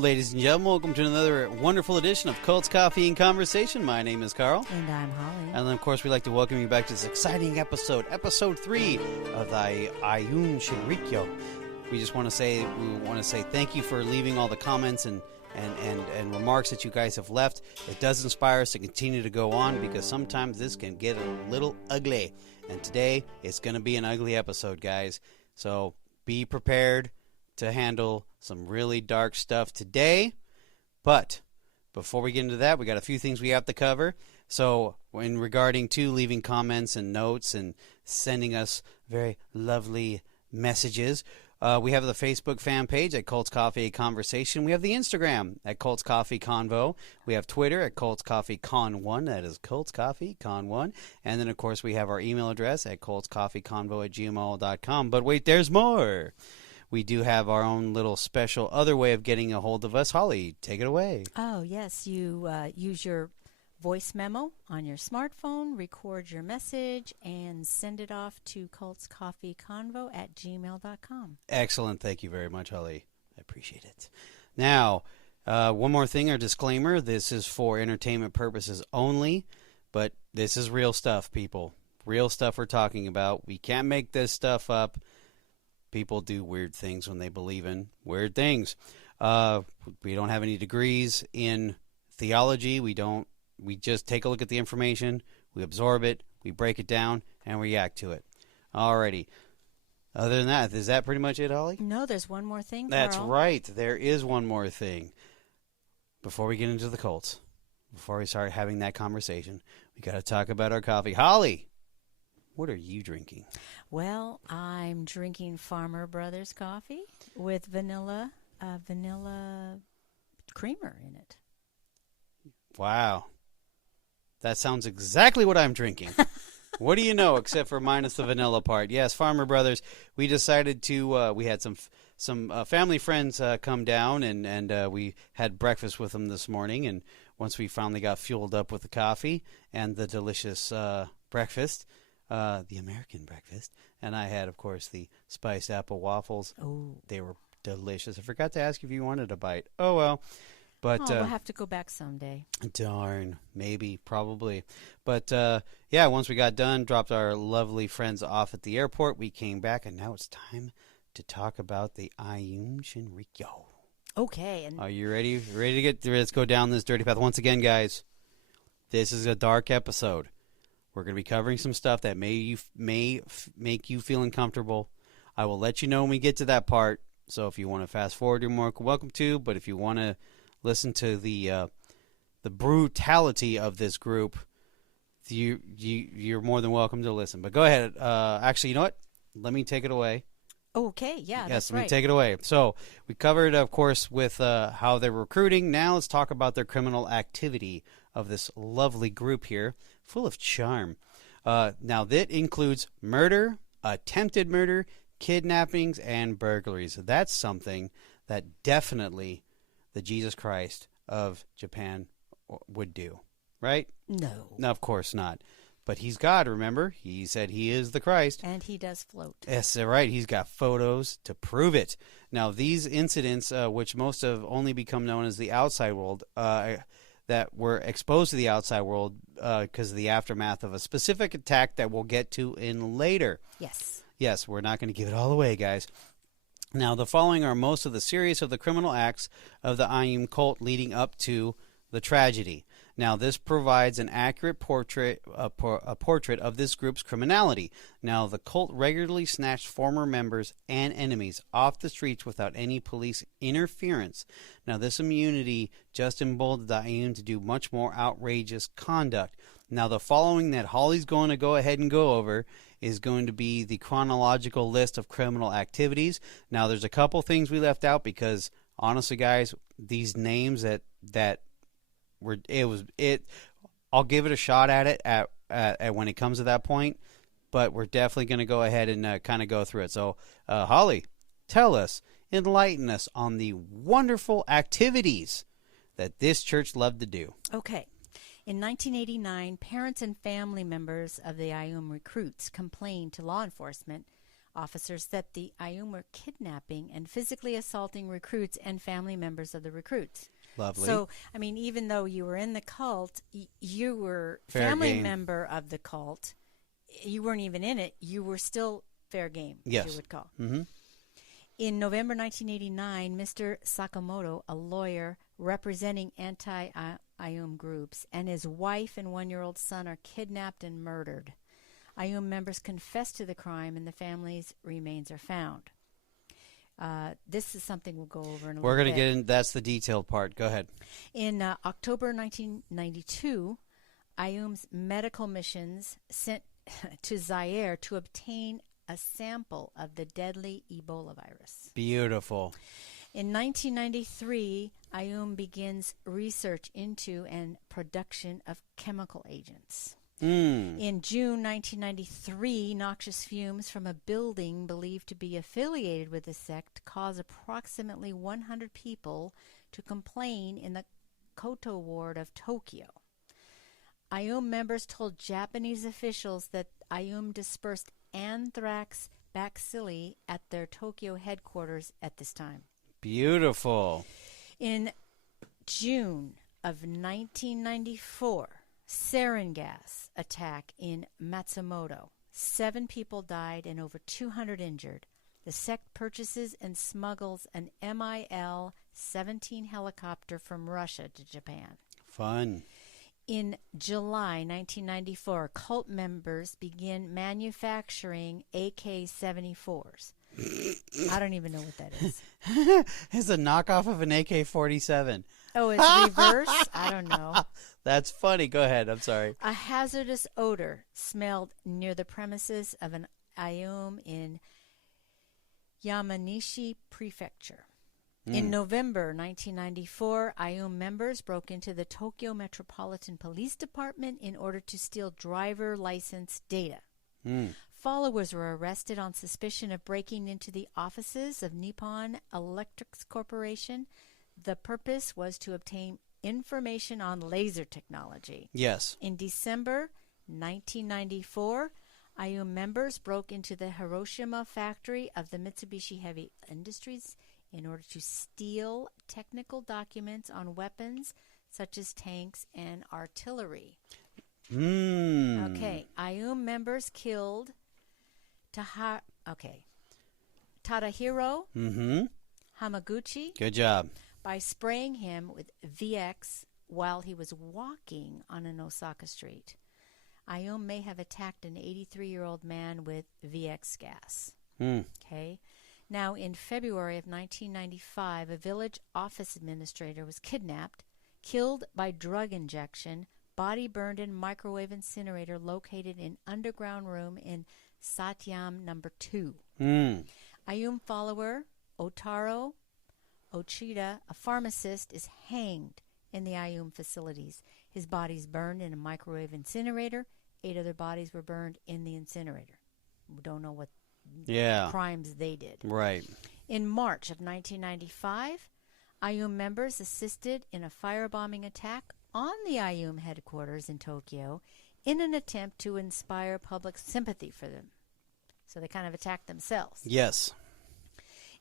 Ladies and gentlemen, welcome to another wonderful edition of Cults, Coffee, and Conversation. My name is Carl. And I'm Holly. And then, of course, we'd like to welcome you back to this exciting episode 3 of the Aum Shinrikyo. We want to say thank you for leaving all the comments and remarks that you guys have left. It does inspire us to continue to go on because sometimes this can get a little ugly. And today, it's going to be an ugly episode, guys. So be prepared to handle some really dark stuff today. But before we get into that, we got a few things we have to cover. So in regarding to leaving comments and notes and sending us very lovely messages, we have the Facebook fan page at Cults Coffee Conversation. We have the Instagram at Cults Coffee Convo. We have Twitter at Cults Coffee Con1. That is Cults Coffee Con1. And then, of course, we have our email address at cultscoffeeconvo@gmail.com. But wait, there's more. We do have our own little special other way of getting a hold of us. Holly, take it away. Oh, yes. You use your voice memo on your smartphone, record your message, and send it off to cultscoffeeconvo@gmail.com. Excellent. Thank you very much, Holly. I appreciate it. Now, one more thing, our disclaimer. This is for entertainment purposes only, but this is real stuff, people. Real stuff we're talking about. We can't make this stuff up. People do weird things when they believe in weird things. We don't have any degrees in theology. We just take a look at the information, we absorb it, we break it down, and react to it. Alrighty. Other than that, is that pretty much it, Holly? No, there's one more thing, That's Carl. right. There is one more thing. Before we get into the cults, before we start having that conversation, we got to talk about our coffee. Holly, what are you drinking? Well, I'm drinking Farmer Brothers coffee with vanilla creamer in it. Wow. That sounds exactly what I'm drinking. What do you know, except for minus the vanilla part? Yes, Farmer Brothers. We decided to. We had some family friends come down, and we had breakfast with them this morning. And once we finally got fueled up with the coffee and the delicious breakfast, the American breakfast, and I had, of course, the spiced apple waffles. Oh, they were delicious. I forgot to ask if you wanted a bite. Oh well. But we'll have to go back someday. Darn, maybe, probably. But, yeah, once we got done, dropped our lovely friends off at the airport, we came back, and now it's time to talk about the Aum Shinrikyo. Okay. And are you ready? Let's go down this dirty path. Once again, guys, this is a dark episode. We're going to be covering some stuff that may make you feel uncomfortable. I will let you know when we get to that part. So if you want to fast forward, you're more welcome to. But if you want to listen to the brutality of this group, you're more than welcome to listen. But go ahead. Actually, you know what? Let me take it away. Okay, yeah, yes, let me take it away. So we covered, of course, with how they're recruiting. Now let's talk about their criminal activity of this lovely group here, full of charm. Now that includes murder, attempted murder, kidnappings, and burglaries. That's something that definitely the Jesus Christ of Japan would do, right? No, of course not. But he's God, remember? He said he is the Christ. And he does float. Yes, right. He's got photos to prove it. Now, these incidents, which most have only become known as the outside world, that were exposed to the outside world because of the aftermath of a specific attack that we'll get to in later. Yes. Yes, we're not going to give it all away, guys. Now, the following are most of the serious of the criminal acts of the Aum cult leading up to the tragedy. Now, this provides an accurate portrait of this group's criminality. Now, the cult regularly snatched former members and enemies off the streets without any police interference. Now, this immunity just emboldened the Aum to do much more outrageous conduct. Now, the following that Holly's going to go ahead and go over is going to be the chronological list of criminal activities. Now, there's a couple things we left out because, honestly, guys, these names that I'll give it a shot at it at when it comes to that point, but we're definitely going to go ahead and kind of go through it. So, Holly, tell us, enlighten us on the wonderful activities that this church loved to do. Okay. In 1989, parents and family members of the Aum recruits complained to law enforcement officers that the Aum were kidnapping and physically assaulting recruits and family members of the recruits. Lovely. So, I mean, even though you were in the cult, you were Fair family game. member of the cult. You weren't even in it. You were still fair game, Yes. as you would call. Mm-hmm. In November 1989, Mr. Sakamoto, a lawyer representing anti-Aum groups, and his wife and one-year-old son are kidnapped and murdered. Aum members confess to the crime, and the family's remains are found. This is something we'll go over in a We're little going bit. to get in. That's the detailed part. Go ahead. In October 1992, Aum's medical missions sent to Zaire to obtain a sample of the deadly Ebola virus. Beautiful. In 1993, Aum begins research into and production of chemical agents. In June 1993, noxious fumes from a building believed to be affiliated with the sect caused approximately 100 people to complain in the Koto ward of Tokyo. Aum members told Japanese officials that Aum dispersed anthrax bacilli at their Tokyo headquarters at this time. Beautiful. In June of 1994, sarin gas attack in Matsumoto. 7 people died and over 200 injured. The sect purchases and smuggles an MiL-17 helicopter from Russia to Japan. Fun. In July 1994, cult members begin manufacturing AK-74s. I don't even know what that is. It's a knockoff of an AK-47. Oh, it's reverse? I don't know. That's funny. Go ahead. I'm sorry. A hazardous odor smelled near the premises of an Aum in Yamanishi Prefecture. In November 1994, Aum members broke into the Tokyo Metropolitan Police Department in order to steal driver license data. Followers were arrested on suspicion of breaking into the offices of Nippon Electric Corporation. The purpose was to obtain information on laser technology. Yes. In December 1994, Aum members broke into the Hiroshima factory of the Mitsubishi Heavy Industries in order to steal technical documents on weapons such as tanks and artillery. Okay, Aum members killed Tadahiro Hamaguchi Good job. by spraying him with VX while he was walking on an Osaka street. Aum may have attacked an 83-year-old man with VX gas. Okay. Now, in February of 1995, a village office administrator was kidnapped, killed by drug injection, body burned in microwave incinerator located in underground room in Satyam number 2. Aum follower Otaro Ochida, a pharmacist, is hanged in the Aum facilities. His body's burned in a microwave incinerator. 8 other bodies were burned in the incinerator. We don't know what crimes they did. Right. In March of 1995, Aum members assisted in a firebombing attack on the Aum headquarters in Tokyo in an attempt to inspire public sympathy for them. So they kind of attacked themselves. Yes.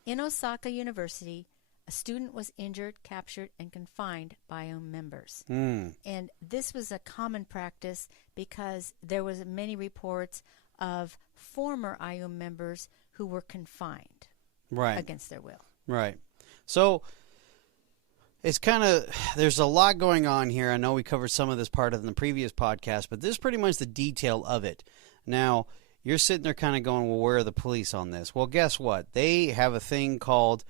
In Osaka University, a student was injured, captured, and confined by Aum members. And this was a common practice because there was many reports of former Aum members who were confined against their will. Right. So it's kind of, there's a lot going on here. I know we covered some of this part in the previous podcast, but this is pretty much the detail of it. Now, you're sitting there kind of going, well, where are the police on this? Well, guess what? They have a thing called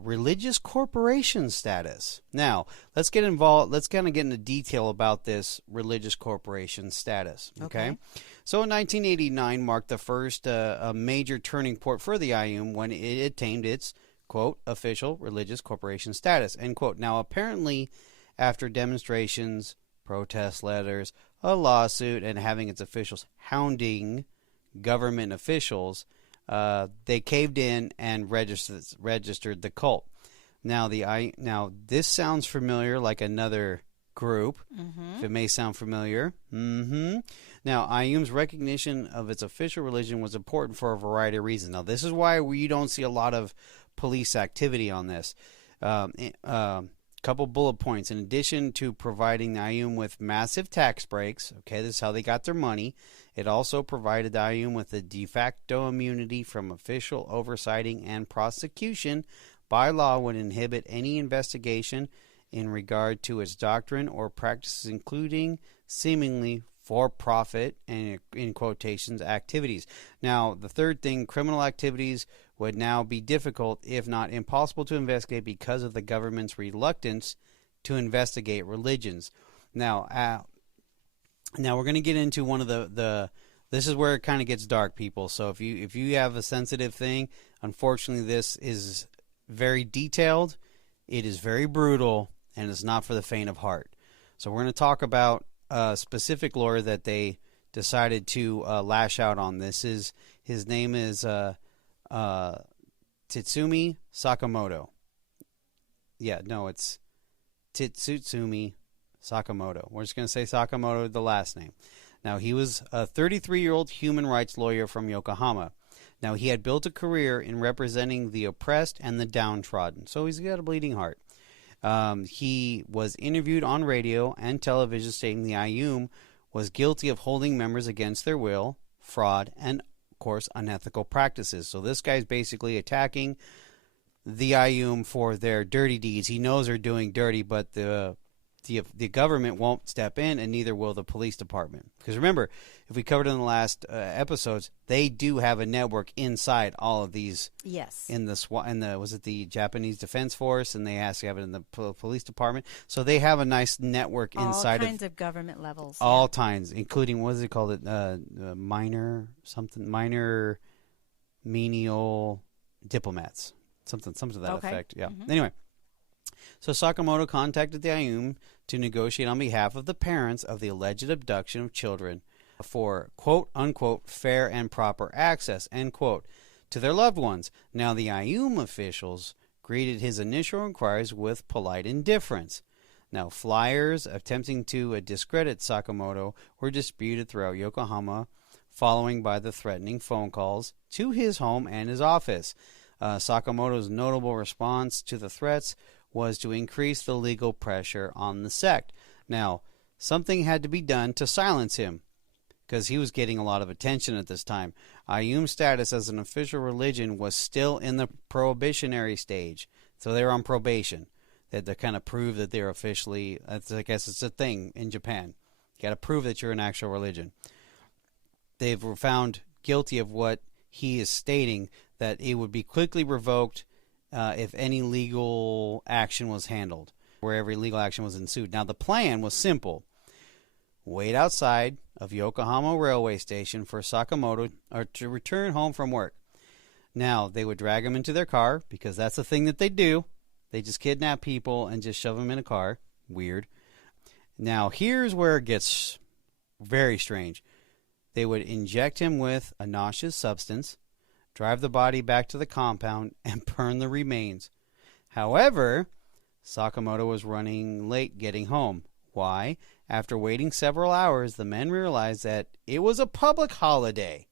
religious corporation status. Now, let's get involved. Let's kind of get into detail about this religious corporation status. Okay. So in 1989 marked the first a major turning point for the Aum when it attained its, quote, official religious corporation status, end quote. Now, apparently, after demonstrations, protest letters, a lawsuit, and having its officials hounding government officials, they caved in and registered the cult. Now, this sounds familiar, like another group, if it may sound familiar. Now, Aum's recognition of its official religion was important for a variety of reasons. Now, this is why we don't see a lot of police activity on this. Couple bullet points. In addition to providing the Aum with massive tax breaks, okay, this is how they got their money, it also provided the Aum with a de facto immunity from official oversighting and prosecution by law would inhibit any investigation in regard to its doctrine or practices, including seemingly for-profit and, in quotations, activities. Now, the third thing, criminal activities would now be difficult, if not impossible, to investigate because of the government's reluctance to investigate religions. Now we're going to get into one of the this is where it kind of gets dark, people. So if you have a sensitive thing, unfortunately, this is very detailed. It is very brutal, and it's not for the faint of heart. So we're going to talk about a specific lawyer that they decided to lash out on. His name is Tsutsumi Sakamoto. Yeah, no, it's Tsutsumi Sakamoto. We're just going to say Sakamoto, the last name. Now, he was a 33-year-old human rights lawyer from Yokohama. Now, he had built a career in representing the oppressed and the downtrodden, so he's got a bleeding heart. He was interviewed on radio and television stating the Aum was guilty of holding members against their will, fraud, and, of course, unethical practices. So this guy's basically attacking the Aum for their dirty deeds. He knows they're doing dirty, but the government won't step in, and neither will the police department. Because remember, if we covered in the last episodes, they do have a network inside all of these. Yes. In the was it the Japanese Defense Force, and they have to have it in the police department. So they have a nice network inside all kinds of government levels. All kinds, including what is it called? Minor menial diplomats, something to that effect. Yeah. Anyway. So Sakamoto contacted the Aum to negotiate on behalf of the parents of the alleged abduction of children for quote-unquote fair and proper access, end quote, to their loved ones. Now, the Aum officials greeted his initial inquiries with polite indifference. Now, flyers attempting to discredit Sakamoto were distributed throughout Yokohama, following by the threatening phone calls to his home and his office. Sakamoto's notable response to the threats was to increase the legal pressure on the sect. Now, something had to be done to silence him, because he was getting a lot of attention at this time. Aum's status as an official religion was still in the prohibitionary stage, so they were on probation. They had to kind of prove that they're officially, I guess it's a thing in Japan. You got to prove that you're an actual religion. They were found guilty of what he is stating, that it would be quickly revoked if any legal action was handled, where every legal action was ensued. Now, the plan was simple. Wait outside of Yokohama Railway Station for Sakamoto to return home from work. Now, they would drag him into their car, because that's the thing that they do. They just kidnap people and just shove them in a car. Weird. Now, here's where it gets very strange. They would inject him with a nauseous substance, drive the body back to the compound, and burn the remains. However, Sakamoto was running late getting home. Why? After waiting several hours, the men realized that it was a public holiday,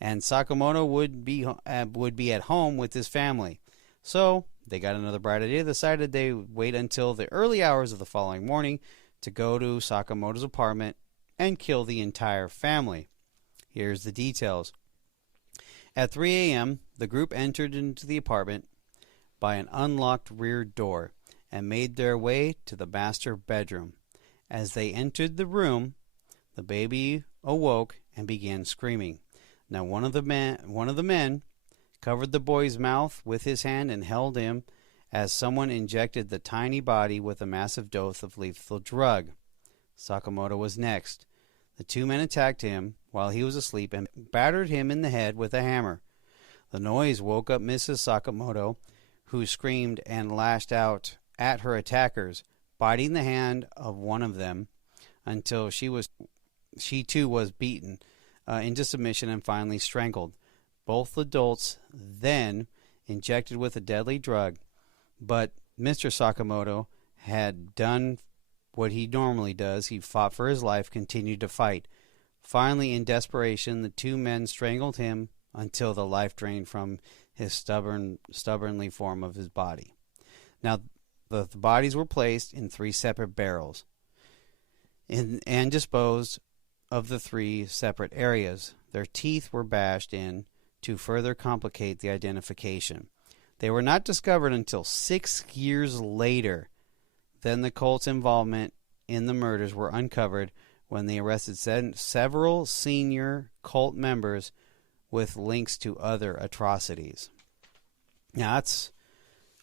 and Sakamoto would be at home with his family. So they got another bright idea. Decided they would wait until the early hours of the following morning to go to Sakamoto's apartment and kill the entire family. Here's the details. At 3 a.m., the group entered into the apartment by an unlocked rear door and made their way to the master bedroom. As they entered the room, the baby awoke and began screaming. Now, one of the men covered the boy's mouth with his hand and held him as someone injected the tiny body with a massive dose of lethal drug. Sakamoto was next. The two men attacked him while he was asleep and battered him in the head with a hammer. The noise woke up Mrs. Sakamoto, who screamed and lashed out at her attackers, biting the hand of one of them until she too was beaten into submission and finally strangled. Both adults then injected with a deadly drug, but Mr. Sakamoto had done what he normally does. He fought for his life, continued to fight. Finally, in desperation, the two men strangled him until the life drained from his stubbornly form of his body. Now, the bodies were placed in 3 separate barrels and disposed of the 3 separate areas. Their teeth were bashed in to further complicate the identification. They were not discovered until 6 years later. Then the cult's involvement in the murders were uncovered when they arrested several senior cult members with links to other atrocities. Now that's,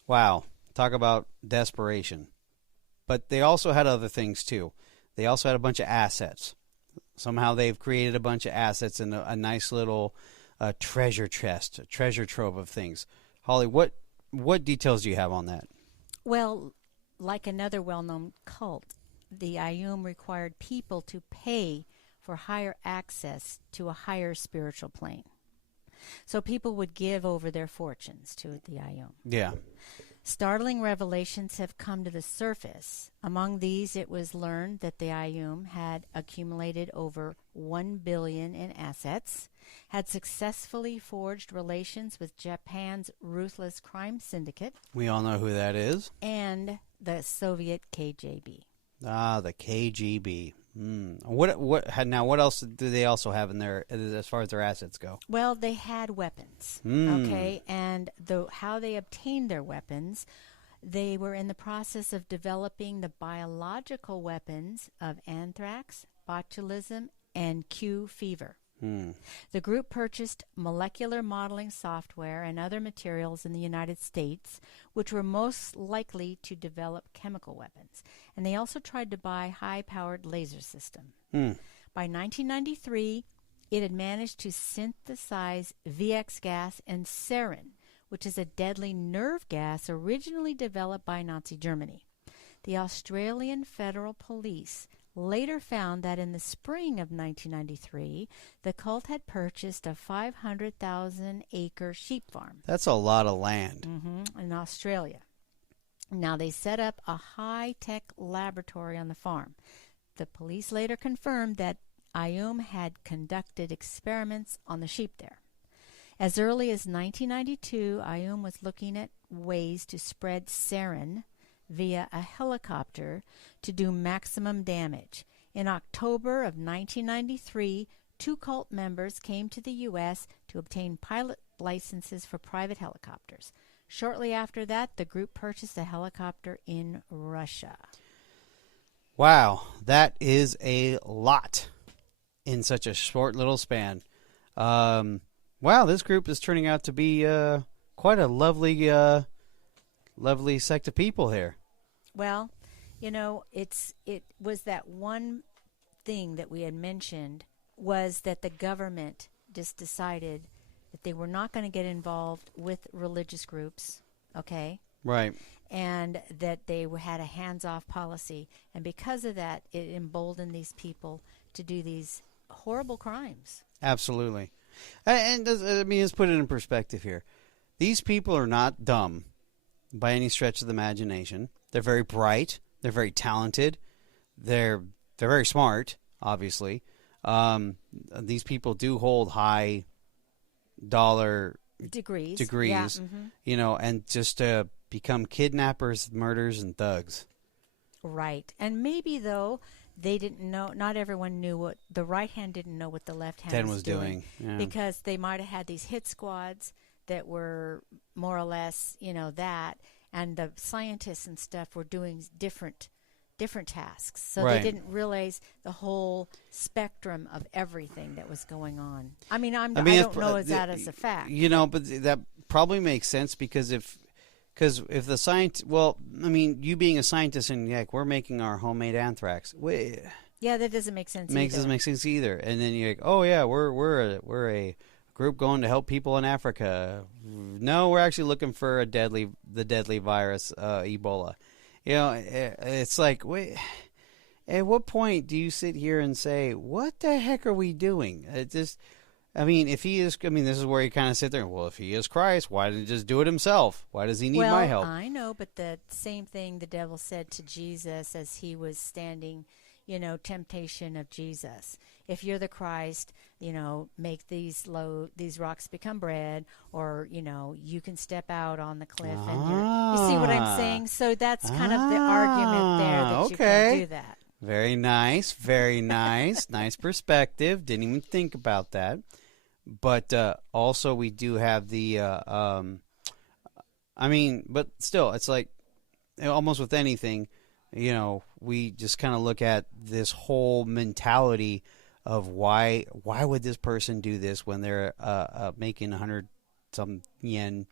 wow, talk about desperation. But they also had other things too. They also had a bunch of assets. Somehow they've created a bunch of assets and a nice little treasure chest, a treasure trove of things. Holly, what details do you have on that? Well, like another well-known cult, the Aum required people to pay for higher access to a higher spiritual plane. So people would give over their fortunes to the Aum. Yeah. Startling revelations have come to the surface. Among these, it was learned that the Aum had accumulated over $1 billion in assets, had successfully forged relations with Japan's ruthless crime syndicate. We all know who that is. And the Soviet KGB. Ah, the KGB. What else do they also have in there as far as their assets go? Well, they had weapons, okay, and how they obtained their weapons, they were in the process of developing the biological weapons of anthrax, botulism, and Q fever. The group purchased molecular modeling software and other materials in the United States, which were most likely to develop chemical weapons. And they also tried to buy high-powered laser system. By 1993, it had managed to synthesize VX gas and sarin, which is a deadly nerve gas originally developed by Nazi Germany. The Australian Federal Police later found that in the spring of 1993, the cult had purchased a 500,000-acre sheep farm. That's a lot of land. In Australia. Now, they set up a high-tech laboratory on the farm. The police later confirmed that Aum had conducted experiments on the sheep there. As early as 1992, Aum was looking at ways to spread sarin via a helicopter to do maximum damage. In October of 1993, 2 cult members came to the U.S. to obtain pilot licenses for private helicopters. Shortly after that, the group purchased a helicopter in Russia. Wow, that is a lot in such a short little span. Wow, this group is turning out to be quite a lovely sect of people here. Well, you know, it was that one thing that we had mentioned was that the government just decided that they were not going to get involved with religious groups, okay? Right. And that they had a hands-off policy. And because of that, it emboldened these people to do these horrible crimes. Absolutely. And I mean, let's put it in perspective here. These people are not dumb by any stretch of the imagination. They're very bright. They're very talented. They're very smart, obviously. These people do hold high dollar degrees. Yeah. You know, and just to become kidnappers, murderers, and thugs. Right. And maybe, though, they didn't know, not everyone knew what, the right hand didn't know what the left hand was doing. Yeah. Because they might have had these hit squads that were more or less, you know, that, and the scientists and stuff were doing different tasks. So right. They didn't realize the whole spectrum of everything that was going on. I mean, I don't know that as a fact. You know, but that probably makes sense because if the science, well, I mean, you being a scientist and like we're making our homemade anthrax. Yeah, that doesn't make sense. Doesn't make sense either. And then you're like, oh yeah, we're a group going to help people in Africa. No, we're actually looking for the deadly virus, Ebola. You know, it's like, wait, at what point do you sit here and say, what the heck are we doing? I mean, if he is, this is where you kind of sit there. Well, if he is Christ, why didn't he just do it himself? Why does he need my help? I know, but the same thing the devil said to Jesus as he was standing, temptation of Jesus. If you're the Christ, make these rocks become bread, or you can step out on the cliff and you see what I'm saying? So that's kind of the argument there that you can do that. Very nice, very nice. Nice perspective. Didn't even think about that. But also we do have the, but still, it's like almost with anything, we just kind of look at this whole mentality of why would this person do this when they're making 100 some yen,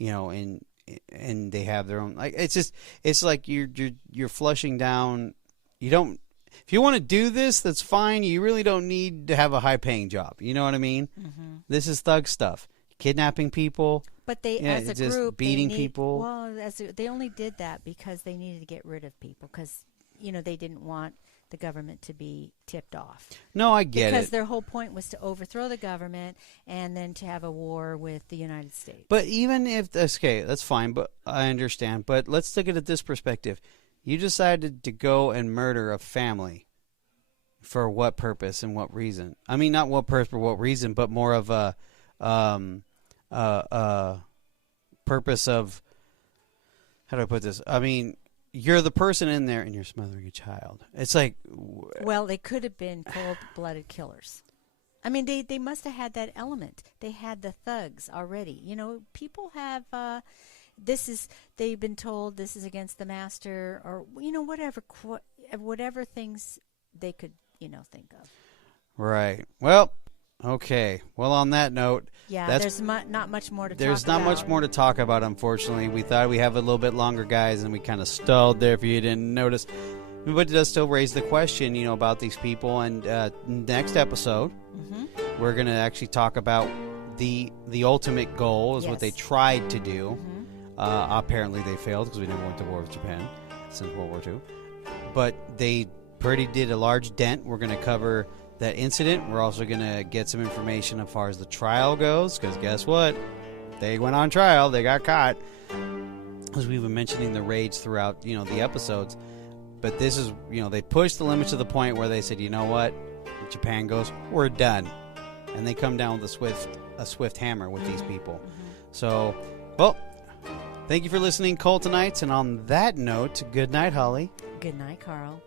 and they have their own, like, it's like you're flushing down. You don't. If you want to do this, that's fine. You really don't need to have a high-paying job. You know what I mean? Mm-hmm. This is thug stuff. Kidnapping people. But as a group, beating people. Well, they only did that because they needed to get rid of people because, they didn't want the government to be tipped off. No, I get it. Because their whole point was to overthrow the government and then to have a war with the United States. But even if, okay, that's fine, but I understand. But let's look at it this perspective. You decided to go and murder a family. For what purpose and what reason? I mean, not what purpose or what reason, but more of a purpose of, how do I put this? I mean, you're the person in there and you're smothering a child. It's like... Well, they could have been cold-blooded killers. I mean, they must have had that element. They had the thugs already. People have... they've been told this is against the master, or whatever things they could think of. Right. Well, okay. Well, on that note, there's not much more to talk about. There's not much more to talk about, unfortunately. We thought we have a little bit longer, guys, and we kind of stalled there if you didn't notice. But it does still raise the question, about these people. And next episode, we're going to actually talk about the ultimate goal is what they tried to do. Mm-hmm. Apparently they failed because we never went to war with Japan since World War II. But they pretty did a large dent. We're going to cover that incident. We're also going to get some information as far as the trial goes, because guess what? They went on trial. They got caught. As we've been mentioning the raids throughout, the episodes. But this is, they pushed the limits to the point where they said, you know what? Japan goes, we're done. And they come down with a swift hammer with these people. So, well... Thank you for listening, Cultonites. And on that note, good night, Holly. Good night, Carl.